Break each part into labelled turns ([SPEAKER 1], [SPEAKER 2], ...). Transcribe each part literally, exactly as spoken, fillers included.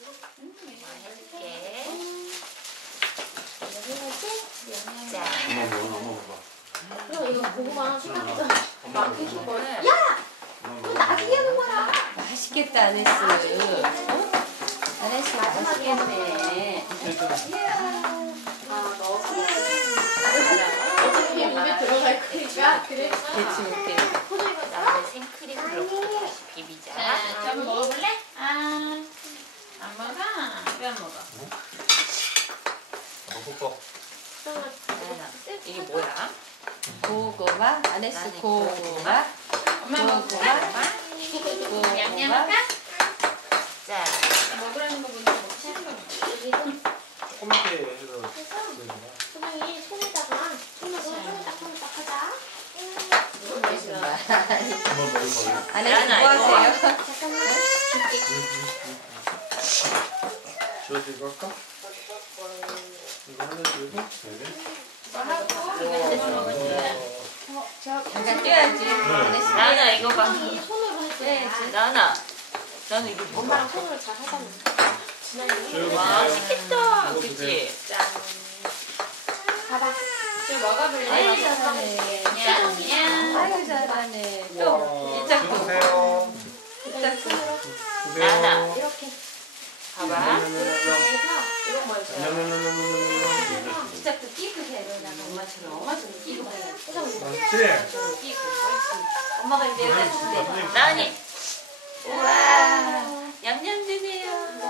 [SPEAKER 1] 해줄게. 자.
[SPEAKER 2] 엄마 먹어, 엄마 먹어.
[SPEAKER 3] 그럼 이거 고구마 신나겠다. 많게 줄 거를. 야!
[SPEAKER 2] 엄마
[SPEAKER 3] 너 나중에 하는 거야.
[SPEAKER 4] 맛있겠다, 아네스. 어? 아네스 맛있겠네.
[SPEAKER 3] 아, 넣어서. 어차피 입에 들어갈 거니까. 그랬구나.
[SPEAKER 4] 대충 이렇게.
[SPEAKER 1] 그다음에 생크림 그렇게 다시 비비자.
[SPEAKER 3] 자, 한번 먹어볼래? 아, 안 먹어? 왜 안 먹어?
[SPEAKER 2] 먹어.
[SPEAKER 1] 이게 뭐야?
[SPEAKER 4] 고구마, 아네스
[SPEAKER 1] 나는
[SPEAKER 4] 고구마.
[SPEAKER 3] 엄마 먹을까?
[SPEAKER 4] 고구마.
[SPEAKER 3] 냠냠할까?
[SPEAKER 1] 자,
[SPEAKER 3] 먹으라는 거 보니까 먹기 싫은 거
[SPEAKER 2] 조그맣게 해서.
[SPEAKER 3] 소정이 손에다가 손으로 손에다 손을 딱 하자.
[SPEAKER 2] 한번 먹어봐.
[SPEAKER 4] 아네스
[SPEAKER 1] 나나
[SPEAKER 4] 뭐
[SPEAKER 1] 이거
[SPEAKER 4] 하세요?
[SPEAKER 3] 잠깐만.
[SPEAKER 2] 지워서 이거 할까? 이거 하나 지워서?
[SPEAKER 4] 잠깐 떼야지. 아네스
[SPEAKER 1] 나나 이거 봐.
[SPEAKER 3] 손이 손으로 해줘야지.
[SPEAKER 1] 나나, 나는 이거 뭐
[SPEAKER 3] 엄마랑 손으로 잘 하잖아. 지난번에.
[SPEAKER 1] 와, 맛있겠다. 그치?
[SPEAKER 3] 짠. 봐봐. 좀 먹어볼래?
[SPEAKER 4] 아유, 잘하네.
[SPEAKER 3] 냠냠.
[SPEAKER 4] 아유, 잘하네. 또, 이짝 또.
[SPEAKER 2] 주세요.
[SPEAKER 4] 이짝 또.
[SPEAKER 1] 나나.
[SPEAKER 3] 이렇게.
[SPEAKER 1] 봐봐.
[SPEAKER 3] 이렇게 해서 이거 먼저.
[SPEAKER 4] 이짝 또 끼고 해로다가 엄마처럼. 엄마처럼 끼고 해.
[SPEAKER 2] 맞지?
[SPEAKER 4] 끼고. 엄마가 이제 여기다 준대.
[SPEAKER 1] 나니.
[SPEAKER 4] 우와. 얌얌 드세요.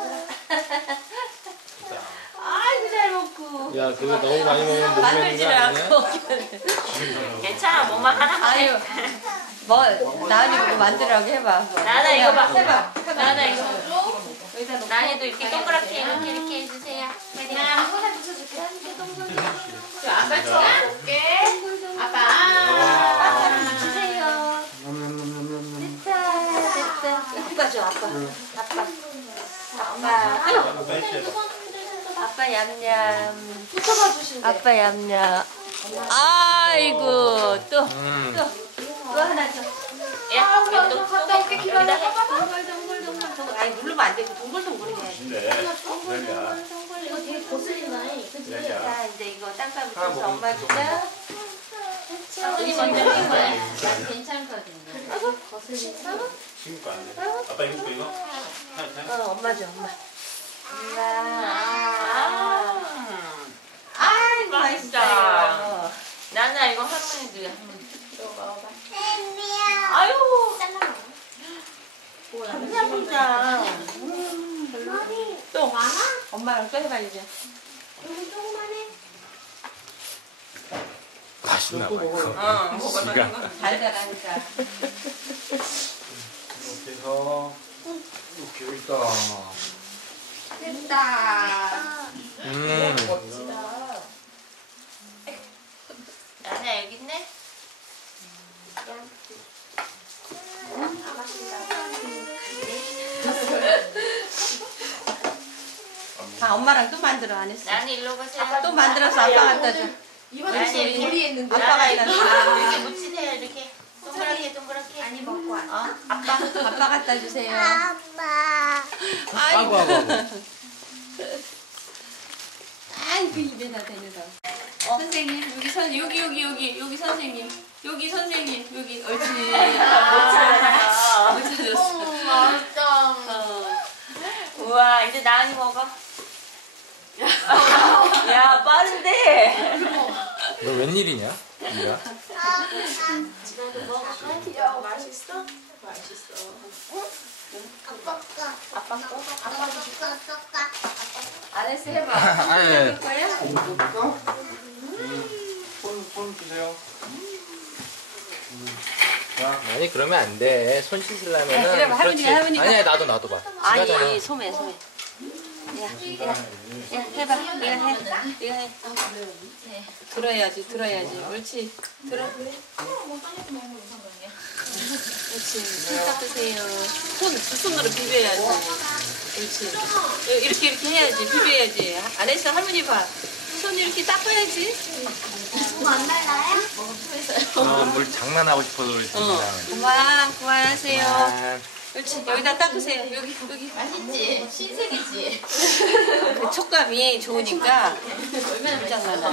[SPEAKER 4] 아이고, 잘 먹고.
[SPEAKER 5] 야, 그거 너무 많이 먹으면 못 먹는 거
[SPEAKER 4] 만들지를
[SPEAKER 5] 아니야?
[SPEAKER 4] 않고.
[SPEAKER 1] 괜찮아, 뭐만 하나만 해.
[SPEAKER 4] 아유, 뭘, 나은이 보고 만들라고 해봐.
[SPEAKER 1] 나나 이거 봐.
[SPEAKER 4] 해봐. 해봐.
[SPEAKER 1] 나나 이거.
[SPEAKER 4] 여기다 놓고.
[SPEAKER 1] 나니도 이렇게 동그랗게 이렇게 이렇게 해주세요.
[SPEAKER 3] 그냥 손에 붙여줄게. 저 아빠 찍어볼게. 아빠.
[SPEAKER 4] 아빠를 주세요.
[SPEAKER 2] 냠냠냠냠냠.
[SPEAKER 4] 됐다, 됐다. 이거 줘, 아빠. 아빠. 아빠. 아유, 아빠 얌얌.
[SPEAKER 3] 붙여봐 주신대.
[SPEAKER 4] 아빠 얌얌. 아이고, 또,
[SPEAKER 5] 음.
[SPEAKER 4] 또, 또 하나 줘.
[SPEAKER 1] 야, 여기도
[SPEAKER 3] 갔다 올게.
[SPEAKER 1] 여기다 해.
[SPEAKER 4] 동글동글동글, 동글. 아니, 누르면 안 되고, 동글동글 해야지.
[SPEAKER 2] 근데, 그러니까.
[SPEAKER 3] 이거 되게 거슬리네. 그치?
[SPEAKER 2] 그러니까.
[SPEAKER 4] 자, 이제 이거 땅밥
[SPEAKER 2] 하나
[SPEAKER 4] 붙여서
[SPEAKER 2] 먹으면
[SPEAKER 4] 엄마 주자.
[SPEAKER 1] 우리 먼저 한 거야.
[SPEAKER 4] 난 괜찮거든요.
[SPEAKER 3] 거슬리네.
[SPEAKER 2] 지금 거 아니야? 아빠 이거 거 이거? 하나, 하나?
[SPEAKER 4] 어, 엄마 줘, 엄마. 엄마.
[SPEAKER 1] 아,
[SPEAKER 4] 아이고,
[SPEAKER 1] 맛있다.
[SPEAKER 4] 맛있어요.
[SPEAKER 1] 나나 이거 할머니 줘야 할머니.
[SPEAKER 3] 이거 먹어봐.
[SPEAKER 1] 아유,
[SPEAKER 3] 잘라 먹어.
[SPEAKER 4] 감사합니다. 음, 또,
[SPEAKER 3] 많아?
[SPEAKER 4] 엄마랑 또 해봐, 이제.
[SPEAKER 3] 여기 조그만해.
[SPEAKER 5] 맛있나 봐, 이거.
[SPEAKER 1] 어,
[SPEAKER 5] 지가.
[SPEAKER 4] 달달하니까.
[SPEAKER 2] 이렇게 해서. 이렇게 여기다.
[SPEAKER 4] 됐다.
[SPEAKER 5] 음.
[SPEAKER 1] 나나 여기 있네.
[SPEAKER 3] 아, 맛있다.
[SPEAKER 4] 아, 엄마랑 또 만들어, 안 했어.
[SPEAKER 1] 나는 일로 가세요.
[SPEAKER 4] 또 만들어서 아빠 갖다 줘.
[SPEAKER 3] 이번에
[SPEAKER 1] 아니,
[SPEAKER 3] 진짜
[SPEAKER 1] 이렇게.
[SPEAKER 3] 요리했는데.
[SPEAKER 4] 아빠
[SPEAKER 1] 나나
[SPEAKER 4] 갖다
[SPEAKER 1] 이거
[SPEAKER 4] 줘.
[SPEAKER 1] 이렇게 묻히세요. 이렇게 동그랗게 동그랗게.
[SPEAKER 3] 많이 먹고 와.
[SPEAKER 1] 어?
[SPEAKER 4] 아빠, 아빠 갖다 주세요.
[SPEAKER 5] 아이고, 아이고, 아이고.
[SPEAKER 4] 아이고, 입에다 대면서. 어. 선생님, 여기 선, 여기, 여기, 여기, 여기 선생님. 여기 선생님, 여기, 옳지.
[SPEAKER 1] 못 찾아.
[SPEAKER 4] 못 찾았어.
[SPEAKER 3] 맛있다.
[SPEAKER 4] 어.
[SPEAKER 1] 우와, 이제 나은이 먹어. 야, 빠른데.
[SPEAKER 5] 너 웬일이냐? 니가?
[SPEAKER 3] 지난주 먹어볼까? 귀여워. 맛있어? 맛있어. 아빠 거. 아빠 거? 아빠도 줄까?
[SPEAKER 4] 안 했어, 해봐.
[SPEAKER 5] 아니,
[SPEAKER 4] 해볼 거야?
[SPEAKER 2] 손, 손 주세요. 자,
[SPEAKER 5] 아니, 그러면 안 돼. 손 씻으려면은.
[SPEAKER 4] 야, 그래 봐. 할머니가, 할머니가.
[SPEAKER 5] 아니야, 나도, 나도 봐. 지가잖아.
[SPEAKER 4] 아니, 소매, 소매. 야, 야, 야, 해봐. 네가 해. 네가 해. 들어야지, 들어야지. 옳지. 들어. 그렇지. 손 닦으세요. 손, 두 손으로 비벼야지. 그렇지. 이렇게, 이렇게 해야지. 비벼야지. 안 했어? 할머니 봐. 손 이렇게 닦아야지.
[SPEAKER 3] 뭐안 달라요?
[SPEAKER 5] 어, 뭘 장난하고 싶어서 그렇지.
[SPEAKER 4] 어. 그만, 그만하세요.
[SPEAKER 5] 그만.
[SPEAKER 4] 그렇지. 여기다 닦으세요. 여기 여기.
[SPEAKER 1] 맛있지? 신세계지?
[SPEAKER 4] 그 촉감이 좋으니까 얼마나 불장난다.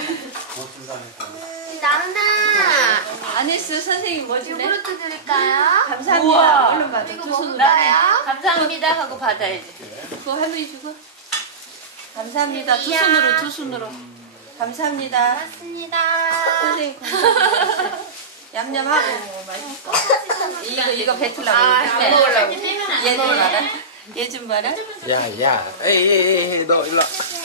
[SPEAKER 3] 나나
[SPEAKER 4] 아네스 선생님 뭐 주네?
[SPEAKER 3] 요구르트 드릴까요?
[SPEAKER 4] 감사합니다.
[SPEAKER 1] 우와.
[SPEAKER 4] 얼른 받아.
[SPEAKER 3] 이거
[SPEAKER 4] 두 손으로.
[SPEAKER 3] 먹을까요?
[SPEAKER 1] 감사합니다 하고 받아야지.
[SPEAKER 4] 그거 할머니 주고. 감사합니다. 두 손으로 두 손으로. 감사합니다.
[SPEAKER 3] 고맙습니다.
[SPEAKER 4] 선생님 감사합니다. 얌얌하고 맛있어. 이거 이거 뱉으려고.
[SPEAKER 1] 아,
[SPEAKER 4] 그때.
[SPEAKER 1] 안 먹으려고.
[SPEAKER 4] 얘 좀 봐라. 얘 좀 봐라.
[SPEAKER 5] 야, 야. 에이, 에이, 에이, 너 일로 와.